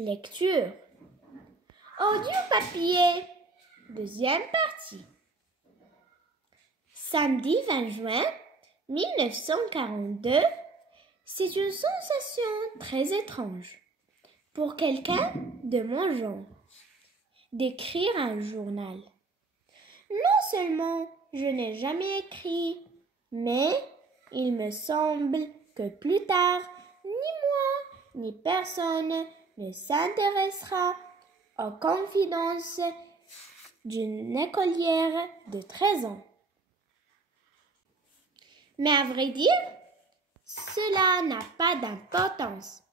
Lecture. Audio papier. Deuxième partie. Samedi 20 juin 1942, c'est une sensation très étrange pour quelqu'un de mon genre d'écrire un journal. Non seulement je n'ai jamais écrit, mais il me semble que plus tard, ni moi ni personne ne s'intéressera aux confidences d'une écolière de 13 ans. Mais à vrai dire, cela n'a pas d'importance.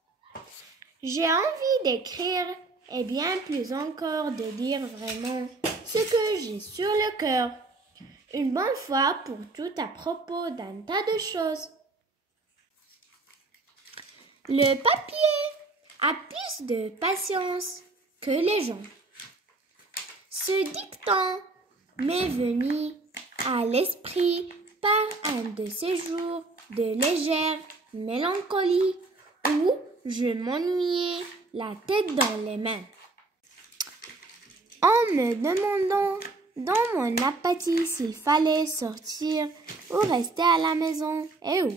J'ai envie d'écrire et bien plus encore de dire vraiment ce que j'ai sur le cœur, une bonne fois pour toutes à propos d'un tas de choses. Le papier a plus de patience que les gens. Ce dicton m'est venu à l'esprit par un de ces jours de légère mélancolie où je m'ennuyais la tête dans les mains, en me demandant dans mon apathie s'il fallait sortir ou rester à la maison et où.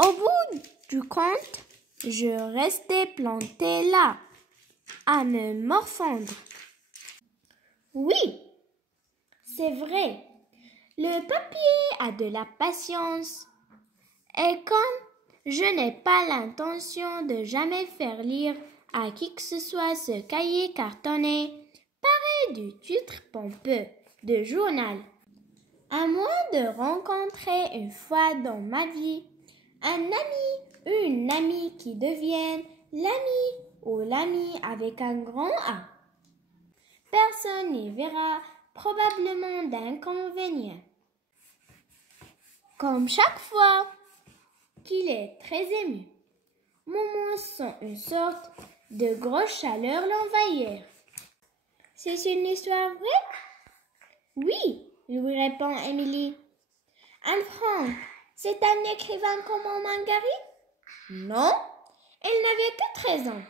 Au bout du compte, je restais plantée là, à me morfondre. Oui, c'est vrai, le papier a de la patience. Et comme je n'ai pas l'intention de jamais faire lire à qui que ce soit ce cahier cartonné, pareil du titre pompeux de journal, à moins de rencontrer une fois dans ma vie un ami ou une amie qui devienne l'ami ou l'ami avec un grand A, personne n'y verra probablement d'inconvénient. Comme chaque fois qu'il est très ému, moments sent une sorte de grosse chaleur l'envahir. C'est une histoire vraie? Oui, lui répond Émilie. Anne Frank, c'est un écrivain comme Marguerite? Non, elle n'avait que 13 ans.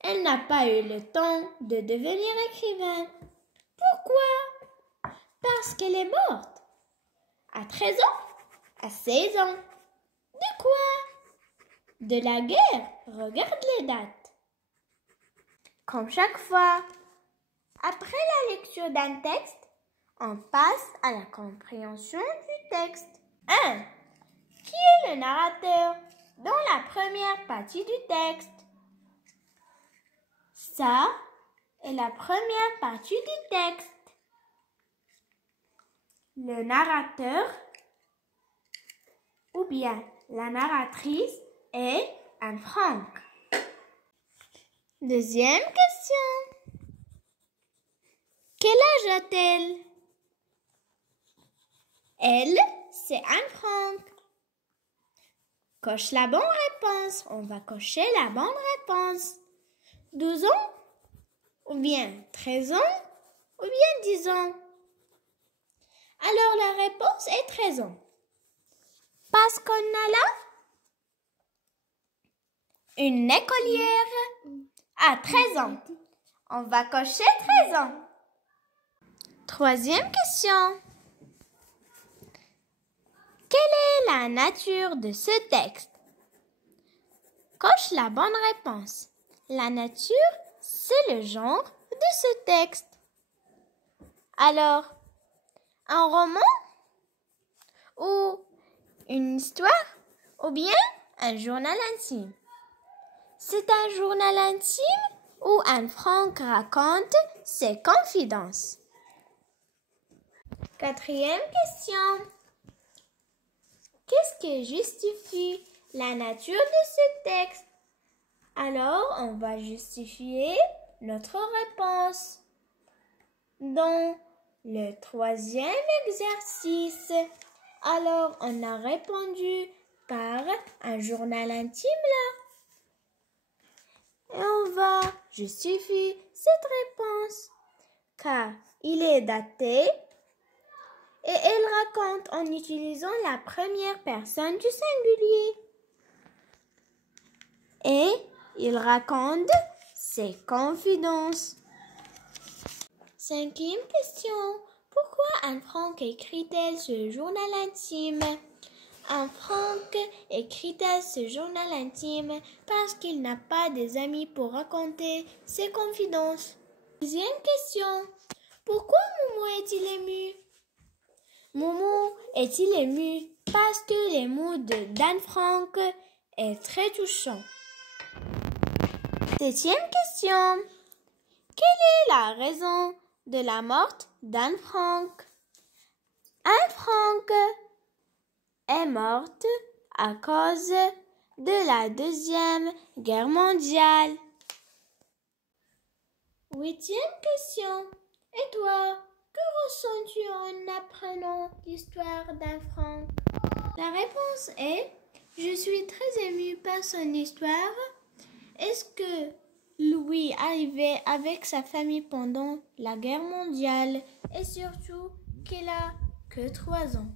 Elle n'a pas eu le temps de devenir écrivain. Pourquoi? Parce qu'elle est morte. À 13 ans? À 16 ans. De quoi? De la guerre. Regarde les dates. Comme chaque fois, après la lecture d'un texte, on passe à la compréhension du texte. 1. Qui est le narrateur dans la première partie du texte? Ça est la première partie du texte. Le narrateur ou bien la narratrice est Anne Frank. Deuxième question. Quel âge a-t-elle? Elle, c'est Anne Frank. Coche la bonne réponse. On va cocher la bonne réponse. 12 ans? Ou bien 13 ans? Ou bien 10 ans? Alors la réponse est 13 ans. Parce qu'on a là une écolière à 13 ans. On va cocher 13 ans. Troisième question. Quelle est la nature de ce texte? Coche la bonne réponse. La nature, c'est le genre de ce texte. Alors, un roman? Ou une histoire? Ou bien un journal intime? C'est un journal intime où Anne Frank raconte ses confidences. Quatrième question. Qu'est-ce qui justifie la nature de ce texte? Alors, on va justifier notre réponse. Dans le troisième exercice, alors on a répondu par un journal intime là. Et on va justifier cette réponse car il est daté et elle raconte en utilisant la première personne du singulier. Et il raconte ses confidences. Cinquième question. Pourquoi Anne Frank écrit-elle ce journal intime? Anne Frank écrit-elle ce journal intime parce qu'il n'a pas des amis pour raconter ses confidences. Deuxième question. Pourquoi Momo est-il ému? Momo est-il ému parce que les mots d'Anne Frank est très touchant. Septième question. Quelle est la raison de la mort d'Anne Frank? Anne Frank est morte à cause de la Deuxième Guerre mondiale. Huitième question. Et toi, que ressens-tu en apprenant l'histoire d'Anne Frank? La réponse est: je suis très émue par son histoire. Est-ce que Louis arrivait avec sa famille pendant la guerre mondiale et surtout qu'il a que 3 ans?